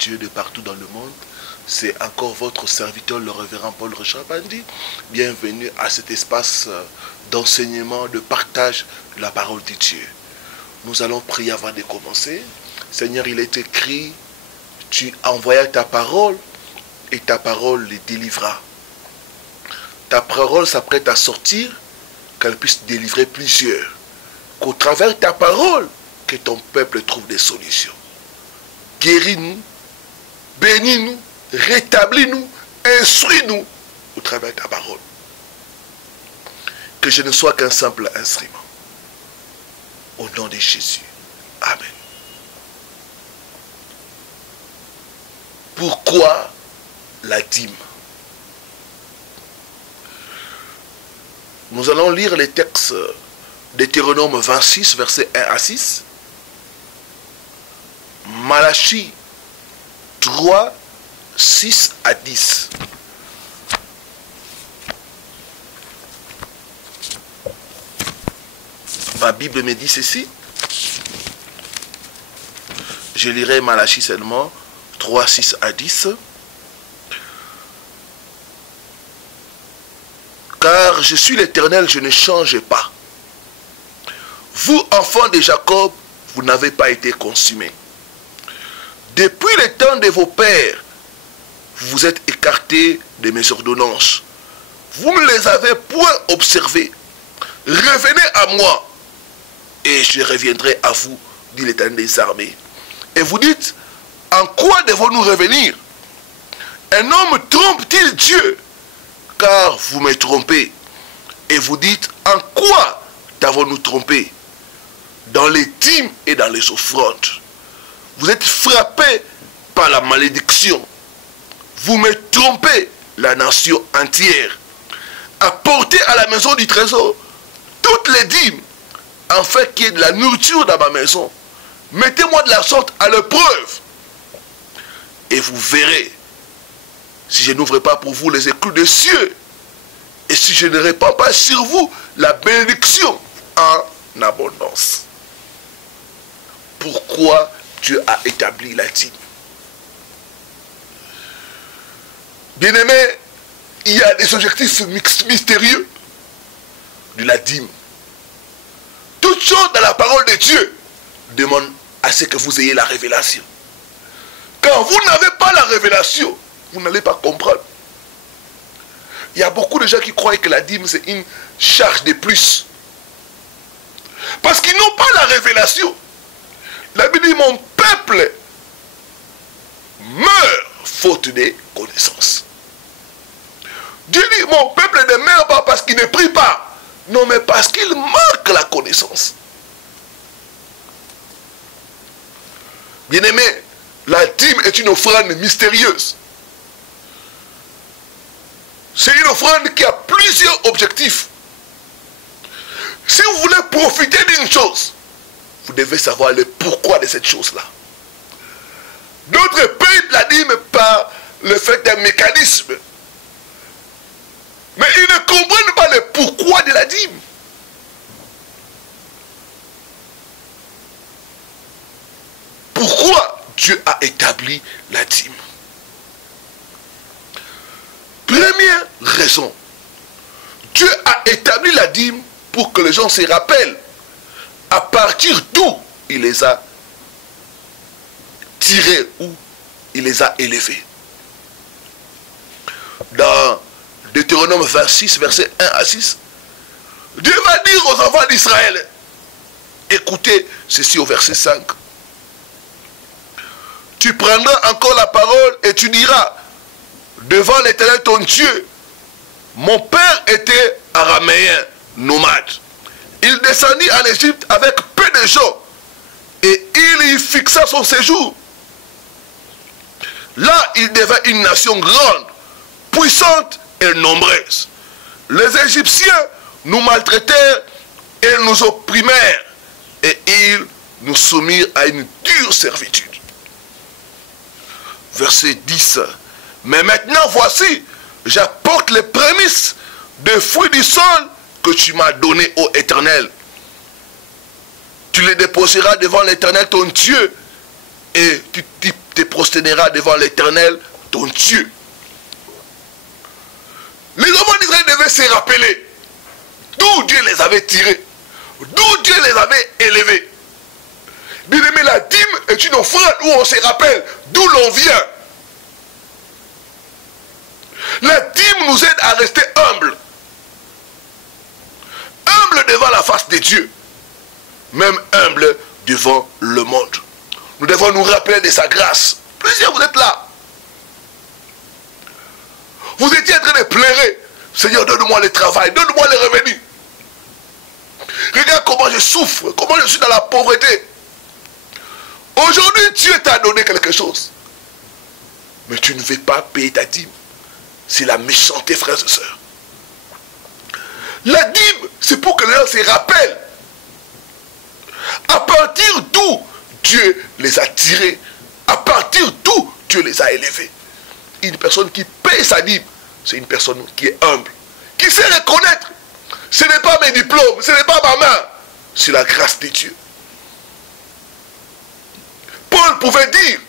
Dieu de partout dans le monde. C'est encore votre serviteur, le révérend Paul Richard Bandi. Bienvenue à cet espace d'enseignement, de partage de la parole de Dieu. Nous allons prier avant de commencer. Seigneur, il est écrit, tu envoyas ta parole et ta parole les délivra. Ta parole s'apprête à sortir, qu'elle puisse délivrer plusieurs. Qu'au travers de ta parole, que ton peuple trouve des solutions. Guéris-nous, bénis-nous, rétablis-nous, instruis-nous au travers de ta parole. Que je ne sois qu'un simple instrument. Au nom de Jésus. Amen. Pourquoi la dîme? Nous allons lire les textes Deutéronome 26, versets 1 à 6. Malachie 3, 6 à 10. Ma Bible me dit ceci. Je lirai Malachie seulement 3, 6 à 10. Car je suis l'Éternel, je ne change pas. Vous, enfants de Jacob, vous n'avez pas été consumés. Depuis le temps de vos pères, vous vous êtes écartés de mes ordonnances. Vous ne les avez point observées. Revenez à moi, et je reviendrai à vous, dit l'Éternel des armées. Et vous dites, en quoi devons-nous revenir? Un homme trompe-t-il Dieu? Car vous me trompez. Et vous dites, en quoi t'avons-nous trompé? Dans les dîmes et dans les offrandes. Vous êtes frappés par la malédiction. Vous me trompez, la nation entière. Apportez à la maison du trésor toutes les dîmes, afin qu'il y ait de la nourriture dans ma maison. Mettez-moi de la sorte à l'épreuve. Et vous verrez, si je n'ouvre pas pour vous les écluses des cieux, et si je ne répands pas sur vous la bénédiction en abondance. Pourquoi Dieu a établi la dîme? Bien-aimés, il y a des objectifs mystérieux de la dîme. Toute chose dans la parole de Dieu demande à ce que vous ayez la révélation. Quand vous n'avez pas la révélation, vous n'allez pas comprendre. Il y a beaucoup de gens qui croient que la dîme c'est une charge de plus. Parce qu'ils n'ont pas la révélation. La Bible dit, mon peuple meurt faute de connaissance. Dieu dit, mon peuple ne meurt pas parce qu'il ne prie pas. Non, mais parce qu'il manque la connaissance. Bien-aimé, la dîme est une offrande mystérieuse. C'est une offrande qui a plusieurs objectifs. Si vous voulez profiter d'une chose, vous devez savoir le pourquoi de cette chose-là. D'autres payent la dîme par le fait d'un mécanisme. Mais ils ne comprennent pas le pourquoi de la dîme. Pourquoi Dieu a établi la dîme? Première raison, Dieu a établi la dîme pour que les gens se rappellent à partir d'où il les a tirés, où il les a élevés. Dans Deutéronome 26, versets 1 à 6, Dieu va dire aux enfants d'Israël, écoutez ceci au verset 5. Tu prendras encore la parole et tu diras, devant l'Éternel ton Dieu, mon père était araméen, nomade. Il descendit en Égypte avec peu de gens et il y fixa son séjour. Là, il devint une nation grande, puissante et nombreuse. Les Égyptiens nous maltraitèrent et nous opprimèrent et ils nous soumirent à une dure servitude. Verset 10. Mais maintenant, voici, j'apporte les prémices des fruits du sol que tu m'as donné, ô Éternel. Tu les déposeras devant l'Éternel ton Dieu et tu te te prosterneras devant l'Éternel, ton Dieu. Les enfants d'Israël devaient se rappeler d'où Dieu les avait tirés, d'où Dieu les avait élevés. Bien aimé, la dîme est une offrande où on se rappelle d'où l'on vient. La dîme nous aide à rester humbles. Humbles devant la face de Dieu. Même humbles devant le monde. Nous devons nous rappeler de sa grâce. Plusieurs, vous êtes là. Vous étiez en train de pleurer. Seigneur, donne-moi le travail, donne-moi les revenus. Regarde comment je souffre, comment je suis dans la pauvreté. Aujourd'hui, Dieu t'a donné quelque chose. Mais tu ne veux pas payer ta dîme. C'est la méchanceté, frères et sœurs. La dîme, c'est pour que les gens se rappellent. À partir d'où Dieu les a tirés. À partir d'où Dieu les a élevés. Une personne qui paye sa dîme, c'est une personne qui est humble. Qui sait reconnaître. Ce n'est pas mes diplômes, ce n'est pas ma main. C'est la grâce de Dieu. Paul pouvait dire,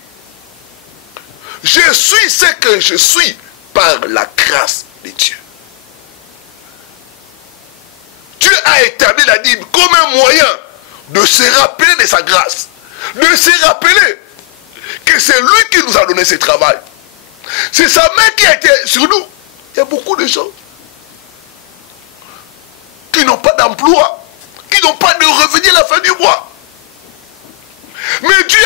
je suis ce que je suis par la grâce de Dieu. Dieu a établi la dîme comme un moyen de se rappeler de sa grâce. De se rappeler que c'est lui qui nous a donné ce travail. C'est sa main qui a été sur nous. Il y a beaucoup de gens qui n'ont pas d'emploi, qui n'ont pas de revenus à la fin du mois. Mais Dieu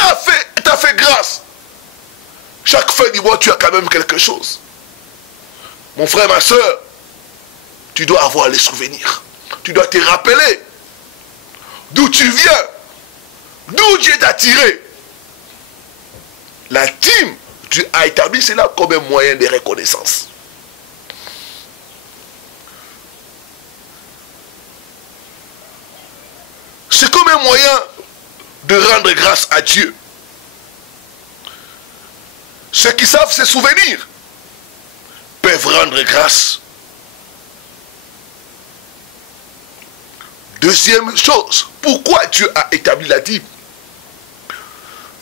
t'a fait grâce. Chaque fin du mois, tu as quand même quelque chose. Mon frère, ma soeur, tu dois avoir les souvenirs. Tu dois te rappeler d'où tu viens, d'où Dieu t'a tiré. La dîme, Dieu a établi cela comme un moyen de reconnaissance. C'est comme un moyen de rendre grâce à Dieu. Ceux qui savent se souvenir peuvent rendre grâce. Deuxième chose, pourquoi Dieu a établi la dîme?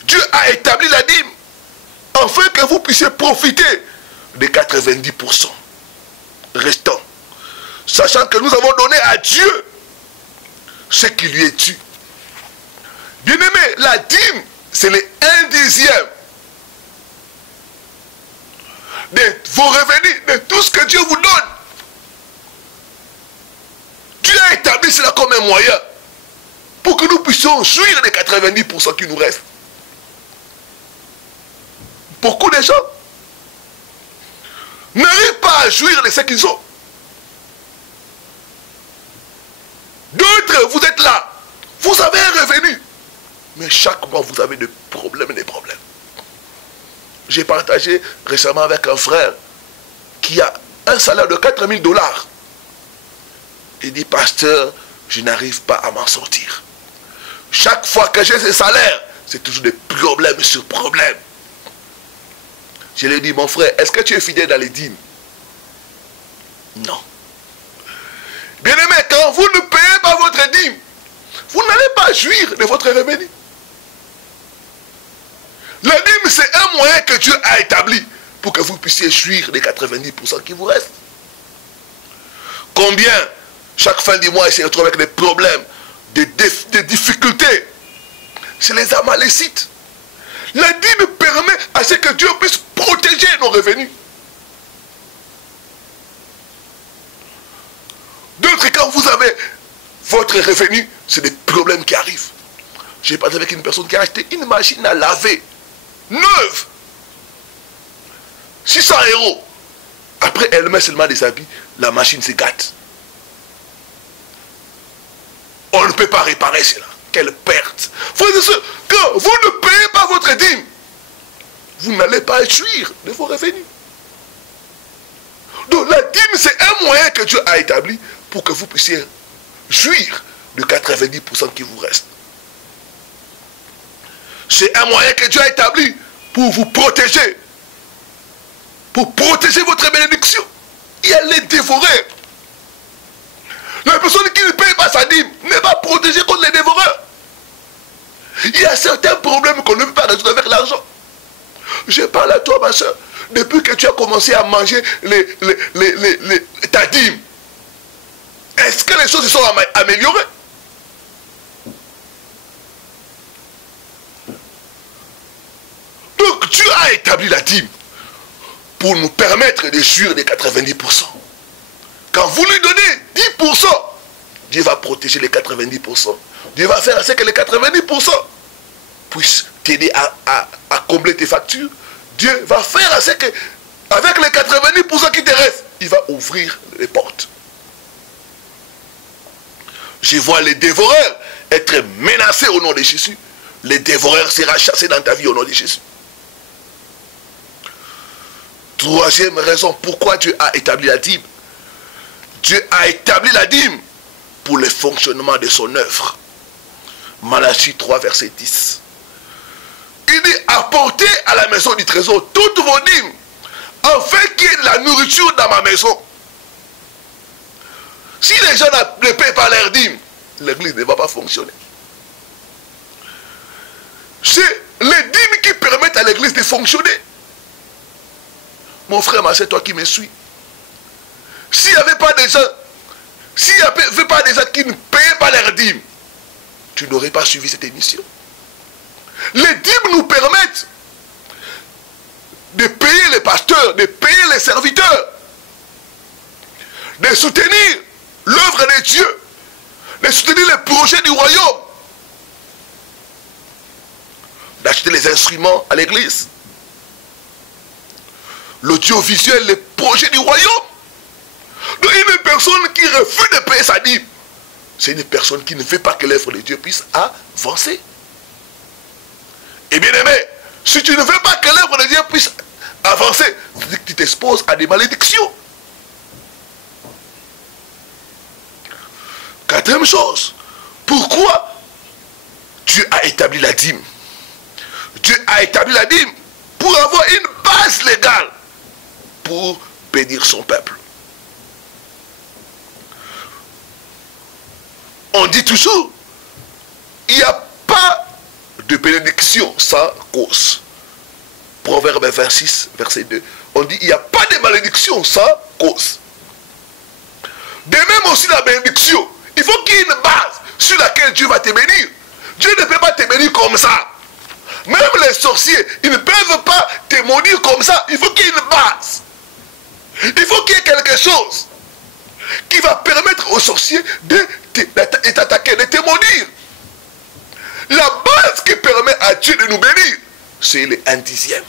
Dieu a établi la dîme afin que vous puissiez profiter des 90% restants. Sachant que nous avons donné à Dieu ce qui lui est dû. Bien aimé, la dîme, c'est les 1/10 de vos revenus, de tout ce que Dieu vous donne. Dieu a établi cela comme un moyen pour que nous puissions jouir des 90% qui nous restent. Beaucoup de gens n'arrivent pas à jouir de ce qu'ils ont. D'autres, vous êtes là, vous avez un revenu, mais chaque mois vous avez des problèmes. J'ai partagé récemment avec un frère qui a un salaire de 4 000 $. Il dit, pasteur, je n'arrive pas à m'en sortir. Chaque fois que j'ai ce salaire, c'est toujours des problèmes sur problèmes. Je lui ai dit, mon frère, est-ce que tu es fidèle dans les dîmes? Non. Bien aimé, quand vous ne payez pas votre dîme, vous n'allez pas jouir de votre revenu. La dîme, c'est un moyen que Dieu a établi pour que vous puissiez jouir des 90% qui vous restent. Combien, chaque fin du mois, ils se retrouvent avec des problèmes, des difficultés? C'est les Amalécites. La dîme permet à ce que Dieu puisse protéger nos revenus. D'autres, quand vous avez votre revenu, c'est des problèmes qui arrivent. J'ai parlé avec une personne qui a acheté une machine à laver, neuve, 600 €. Après, elle met seulement des habits, la machine se gâte. On ne peut pas réparer cela. Quelle perte. Frères et sœurs, quand vous ne payez pas votre dîme, vous n'allez pas jouir de vos revenus. Donc la dîme, c'est un moyen que Dieu a établi pour que vous puissiez jouir de 90% qui vous restent. C'est un moyen que Dieu a établi pour vous protéger. Pour protéger votre bénédiction. Et elle les dévorer. La personne qui ne paye pas sa dîme n'est pas protégée contre les dévoreurs. Il y a certains problèmes qu'on ne peut pas résoudre avec l'argent. Je parle à toi, ma soeur. Depuis que tu as commencé à manger ta dîme, est-ce que les choses se sont améliorées? Donc Dieu a établi la dîme pour nous permettre de jouir des 90%. Quand vous lui donnez 10%, Dieu va protéger les 90%. Dieu va faire en sorte que les 90% puissent t'aider à combler tes factures. Dieu va faire en sorte que, avec les 90% qui te restent, il va ouvrir les portes. Je vois les dévoreurs être menacés au nom de Jésus. Les dévoreurs seront chassés dans ta vie au nom de Jésus. Troisième raison pourquoi Dieu a établi la dîme. Dieu a établi la dîme pour le fonctionnement de son œuvre. Malachie 3, verset 10. Il dit, apportez à la maison du trésor toutes vos dîmes, afin qu'il y ait de la nourriture dans ma maison. Si les gens ne paient pas leurs dîmes, l'église ne va pas fonctionner. C'est les dîmes qui permettent à l'église de fonctionner. Mon frère, c'est toi qui me suis. S'il n'y avait pas des gens, s'il n'y avait pas des gens qui ne payaient pas leurs dîmes, tu n'aurais pas suivi cette émission. Les dîmes nous permettent de payer les pasteurs, de payer les serviteurs, de soutenir l'œuvre de Dieu, de soutenir les projets du royaume, d'acheter les instruments à l'église, l'audiovisuel, les projets du royaume. Donc une personne qui refuse de payer sa dîme, c'est une personne qui ne veut pas que l'œuvre de Dieu puisse avancer. Et bien aimé, si tu ne veux pas que l'œuvre de Dieu puisse avancer, tu t'exposes à des malédictions. Quatrième chose, pourquoi Dieu a établi la dîme? Dieu a établi la dîme pour avoir une base légale pour bénir son peuple. On dit toujours, il n'y a pas de bénédiction sans cause. Proverbe 26, verset 2. On dit, il n'y a pas de malédiction sans cause. De même aussi la bénédiction, il faut qu'il y ait une base sur laquelle Dieu va te bénir. Dieu ne peut pas te bénir comme ça. Même les sorciers, ils ne peuvent pas te maudire comme ça. Il faut qu'il y ait une base. Il faut qu'il y ait quelque chose qui va permettre aux sorciers de t'attaquer, de te maudire. La base qui permet à Dieu de nous bénir, c'est le 1/10.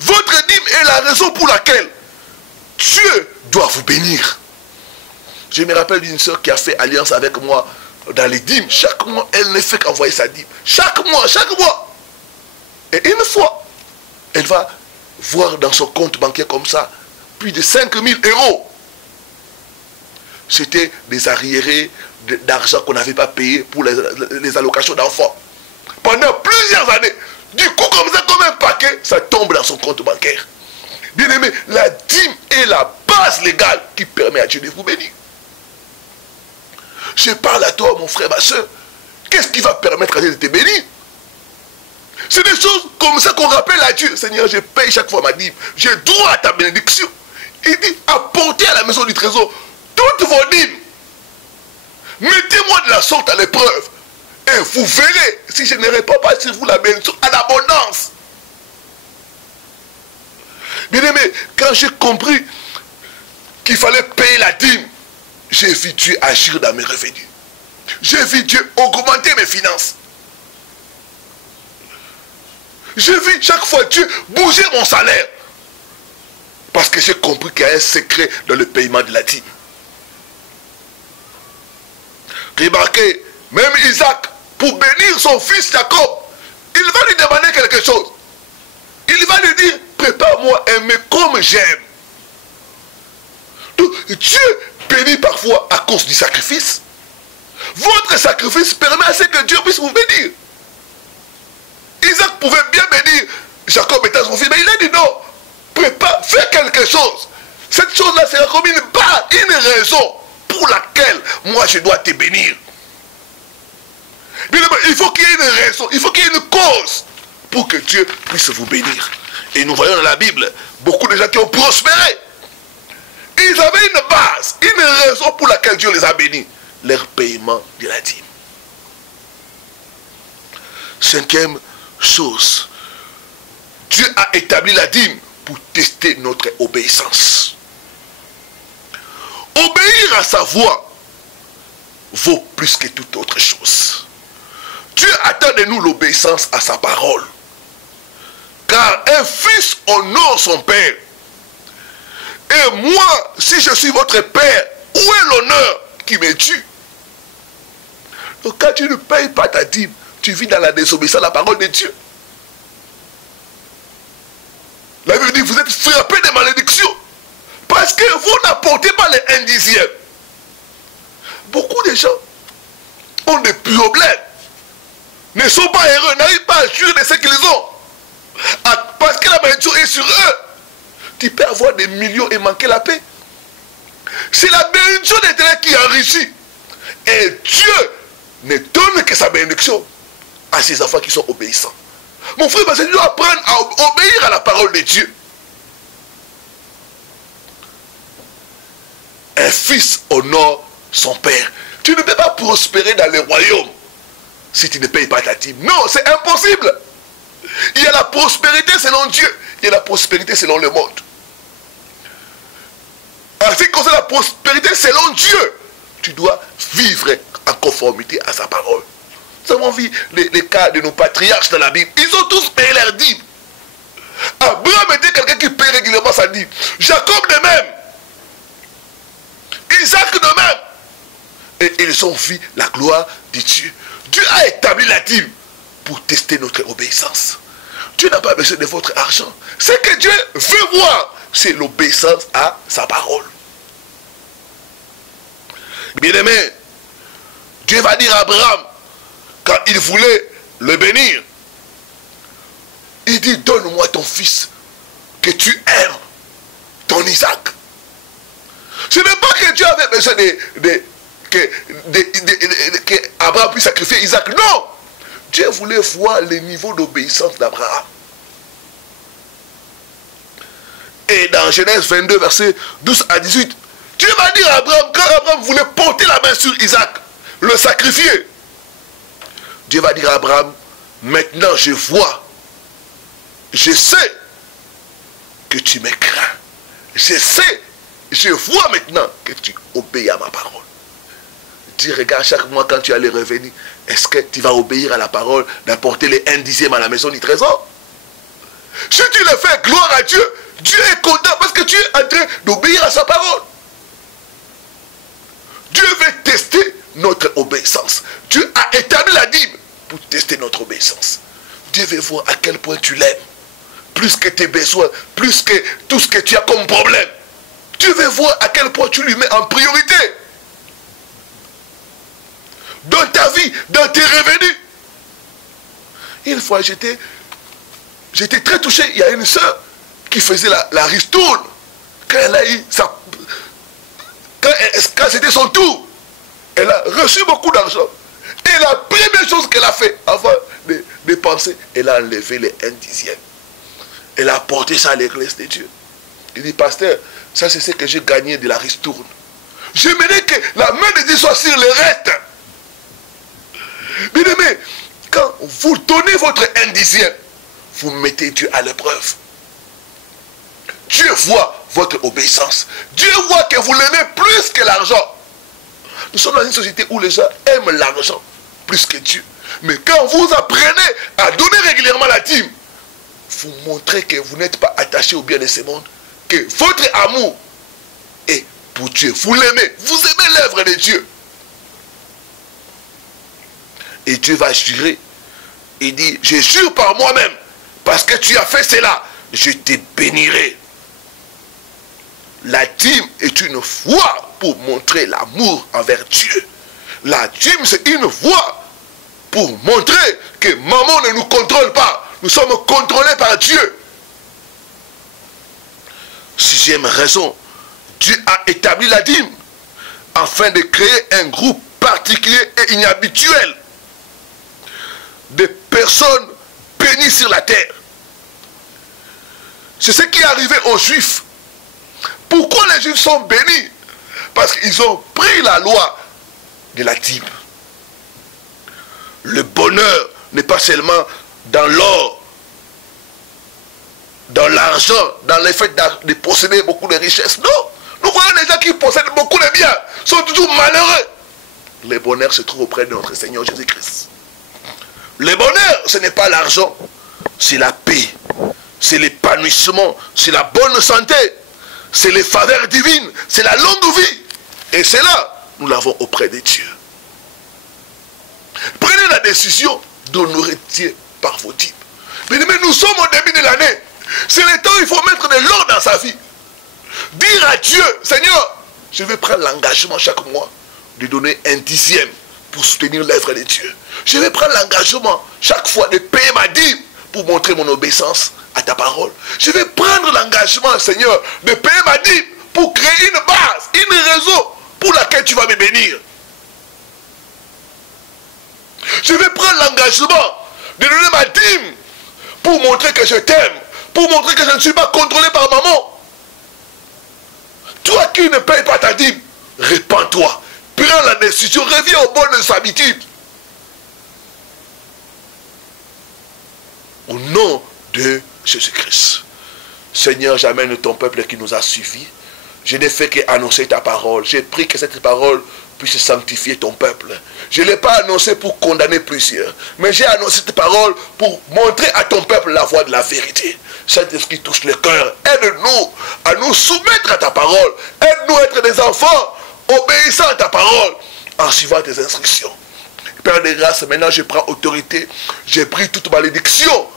Votre dîme est la raison pour laquelle Dieu doit vous bénir. Je me rappelle d'une soeur qui a fait alliance avec moi dans les dîmes. Chaque mois, elle ne fait qu'envoyer sa dîme. Chaque mois. Et une fois, elle va voir dans son compte bancaire comme ça, plus de 5 000 €. C'était des arriérés d'argent qu'on n'avait pas payé pour les allocations d'enfants. Pendant plusieurs années. Du coup, comme ça, comme un paquet, ça tombe dans son compte bancaire. Bien aimé, la dîme est la base légale qui permet à Dieu de vous bénir. Je parle à toi, mon frère, ma soeur. Qu'est-ce qui va permettre à Dieu de te bénir? C'est des choses comme ça qu'on rappelle à Dieu. Seigneur, je paye chaque fois ma dîme. J'ai droit à ta bénédiction. Il dit, apportez à la maison du trésor toutes vos dîmes. Mettez-moi de la sorte à l'épreuve. Et vous verrez si je ne réponds pas sur vous la bénédiction en abondance. Bien aimé, quand j'ai compris qu'il fallait payer la dîme, j'ai vu Dieu agir dans mes revenus. J'ai vu Dieu augmenter mes finances. J'ai vu chaque fois Dieu bouger mon salaire. Parce que j'ai compris qu'il y a un secret dans le paiement de la dîme. Remarquez, même Isaac, pour bénir son fils Jacob, il va lui demander quelque chose. Il va lui dire, prépare-moi un mets comme j'aime. Donc, Dieu bénit parfois à cause du sacrifice. Votre sacrifice permet à ce que Dieu puisse vous bénir. Isaac pouvait bien bénir Jacob étant son fils, mais il a dit non, prépare, fais quelque chose. Cette chose-là sera comme une base, une raison pour laquelle moi je dois te bénir. Bien aimé, il faut qu'il y ait une raison, il faut qu'il y ait une cause pour que Dieu puisse vous bénir. Et nous voyons dans la Bible beaucoup de gens qui ont prospéré. Ils avaient une base, une raison pour laquelle Dieu les a bénis. Leur paiement de la dîme. Cinquième chose, Dieu a établi la dîme pour tester notre obéissance. Obéir à sa voix vaut plus que toute autre chose. Dieu attend de nous l'obéissance à sa parole. Car un fils honore son père. Et moi, si je suis votre père, où est l'honneur qui me tue? Donc quand tu ne payes pas ta dîme, tu vis dans la désobéissance à la parole de Dieu. La Bible dit, vous êtes frappés de malédictions. Parce que vous n'apportez pas les 1 dixième. Beaucoup de gens ont des problèmes. Ne sont pas heureux, n'arrivent pas à jouir de ce qu'ils ont. Parce que la malédiction est sur eux. Tu peux avoir des millions et manquer la paix. C'est la bénédiction d'Éternel qui enrichit. Et Dieu ne donne que sa bénédiction à ses enfants qui sont obéissants. Mon frère, parce que tu dois apprendre à obéir à la parole de Dieu. Un fils honore son père. Tu ne peux pas prospérer dans le royaume si tu ne payes pas ta dîme. Non, c'est impossible. Il y a la prospérité selon Dieu. Il y a la prospérité selon le monde. En ce qui concerne la prospérité selon Dieu, tu dois vivre en conformité à sa parole. Nous avons vu les cas de nos patriarches dans la Bible. Ils ont tous payé leur dîme. Abraham était quelqu'un qui paye régulièrement sa dîme. Jacob de même. Isaac de même. Et ils ont vu la gloire de Dieu. Dieu a établi la dîme pour tester notre obéissance. Dieu n'a pas besoin de votre argent. Ce que Dieu veut voir, c'est l'obéissance à sa parole. Bien-aimé, Dieu va dire à Abraham, quand il voulait le bénir, il dit, donne-moi ton fils que tu aimes, ton Isaac. Ce n'est pas que Dieu avait besoin que Abraham puisse sacrifier Isaac. Non! Dieu voulait voir le niveau d'obéissance d'Abraham. Et dans Genèse 22, versets 12 à 18, Dieu va dire à Abraham, quand Abraham voulait porter la main sur Isaac, le sacrifier, Dieu va dire à Abraham, maintenant je vois, je sais que tu me crains. Je vois maintenant que tu obéis à ma parole. Dis, regarde, chaque mois quand tu allais revenir, est-ce que tu vas obéir à la parole d'apporter les 1 dixième à la maison du trésor? Si tu le fais, gloire à Dieu, Dieu est content parce que tu es en train d'obéir à sa parole. Dieu veut tester notre obéissance. Dieu a établi la dîme pour tester notre obéissance. Dieu veut voir à quel point tu l'aimes. Plus que tes besoins, plus que tout ce que tu as comme problème. Dieu veut voir à quel point tu lui mets en priorité. Dans ta vie, dans tes revenus. Une fois, j'étais très touché. Il y a une soeur qui faisait la ristourne. Quand elle a eu sa... Quand c'était son tour, elle a reçu beaucoup d'argent. Et la première chose qu'elle a fait, avant de dépenser, elle a enlevé les 1 dixième. Elle a apporté ça à l'église de Dieu. Il dit, pasteur, ça c'est ce que j'ai gagné de la ristourne. J'aimerais que la main de Dieu soit sur le reste. Bien aimé, quand vous donnez votre 1 dixième, vous mettez Dieu à l'épreuve. Dieu voit votre obéissance. Dieu voit que vous l'aimez plus que l'argent. Nous sommes dans une société où les gens aiment l'argent plus que Dieu. Mais quand vous apprenez à donner régulièrement la dîme, vous montrez que vous n'êtes pas attaché au bien de ce monde. Que votre amour est pour Dieu. Vous l'aimez. Vous aimez l'œuvre de Dieu. Et Dieu va jurer. Il dit, je jure par moi-même, parce que tu as fait cela, je te bénirai. La dîme est une voie pour montrer l'amour envers Dieu. La dîme, c'est une voie pour montrer que maman ne nous contrôle pas. Nous sommes contrôlés par Dieu. 6e raison, Dieu a établi la dîme afin de créer un groupe particulier et inhabituel des personnes bénies sur la terre. C'est ce qui est arrivé aux Juifs. Pourquoi les Juifs sont bénis? Parce qu'ils ont pris la loi de la dîme. Le bonheur n'est pas seulement dans l'or, dans l'argent, dans le fait de posséder beaucoup de richesses. Non, nous voyons les gens qui possèdent beaucoup de biens, sont toujours malheureux. Le bonheur se trouve auprès de notre Seigneur Jésus-Christ. Le bonheur, ce n'est pas l'argent, c'est la paix, c'est l'épanouissement, c'est la bonne santé, c'est les faveurs divines, c'est la longue vie. Et c'est là, nous l'avons auprès de Dieu. Prenez la décision d'honorer Dieu par vos dîmes. Mais nous sommes au début de l'année. C'est le temps où il faut mettre de l'ordre dans sa vie. Dire à Dieu, Seigneur, je vais prendre l'engagement chaque mois de donner 1/10 pour soutenir l'œuvre de Dieu. Je vais prendre l'engagement chaque fois de payer ma dîme pour montrer mon obéissance à ta parole. Je vais prendre l'engagement, Seigneur, de payer ma dîme pour créer une base, une raison pour laquelle tu vas me bénir. Je vais prendre l'engagement de donner ma dîme pour montrer que je t'aime, pour montrer que je ne suis pas contrôlé par maman. Toi qui ne payes pas ta dîme, répands-toi, prends la décision, reviens aux bonnes habitudes. Au nom de Jésus-Christ. Seigneur, j'amène ton peuple qui nous a suivis. Je n'ai fait qu'annoncer ta parole. J'ai pris que cette parole puisse sanctifier ton peuple. Je ne l'ai pas annoncé pour condamner plusieurs, mais j'ai annoncé cette parole pour montrer à ton peuple la voie de la vérité. Saint-Esprit touche le cœur. Aide-nous à nous soumettre à ta parole. Aide-nous à être des enfants obéissants à ta parole en suivant tes instructions. Père de grâce, maintenant je prends autorité. J'ai pris toute malédiction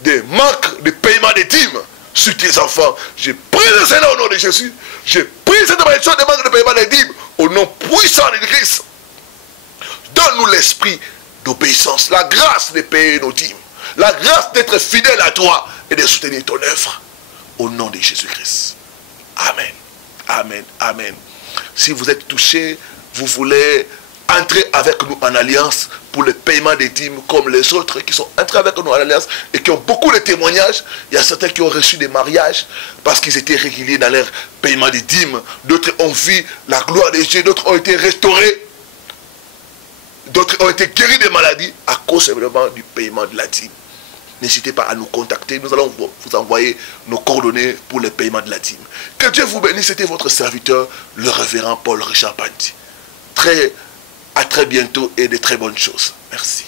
des manques de paiement des dîmes sur tes enfants. J'ai pris cela au nom de Jésus. J'ai pris cette malédiction des manques de paiement des dîmes au nom puissant de Christ. Donne-nous l'esprit d'obéissance, la grâce de payer nos dîmes, la grâce d'être fidèle à toi et de soutenir ton œuvre. Au nom de Jésus-Christ. Amen. Amen. Amen. Si vous êtes touché, vous voulez entrer avec nous en alliance pour le paiement des dîmes comme les autres qui sont entrés avec nous en alliance et qui ont beaucoup de témoignages. Il y a certains qui ont reçu des mariages parce qu'ils étaient réguliers dans leur paiement des dîmes. D'autres ont vu la gloire de Dieu, d'autres ont été restaurés, d'autres ont été guéris des maladies à cause simplement du paiement de la dîme. N'hésitez pas à nous contacter, nous allons vous envoyer nos coordonnées pour le paiement de la dîme. Que Dieu vous bénisse, c'était votre serviteur, le révérend Paul Richard Bandi. À très bientôt et de très bonnes choses. Merci.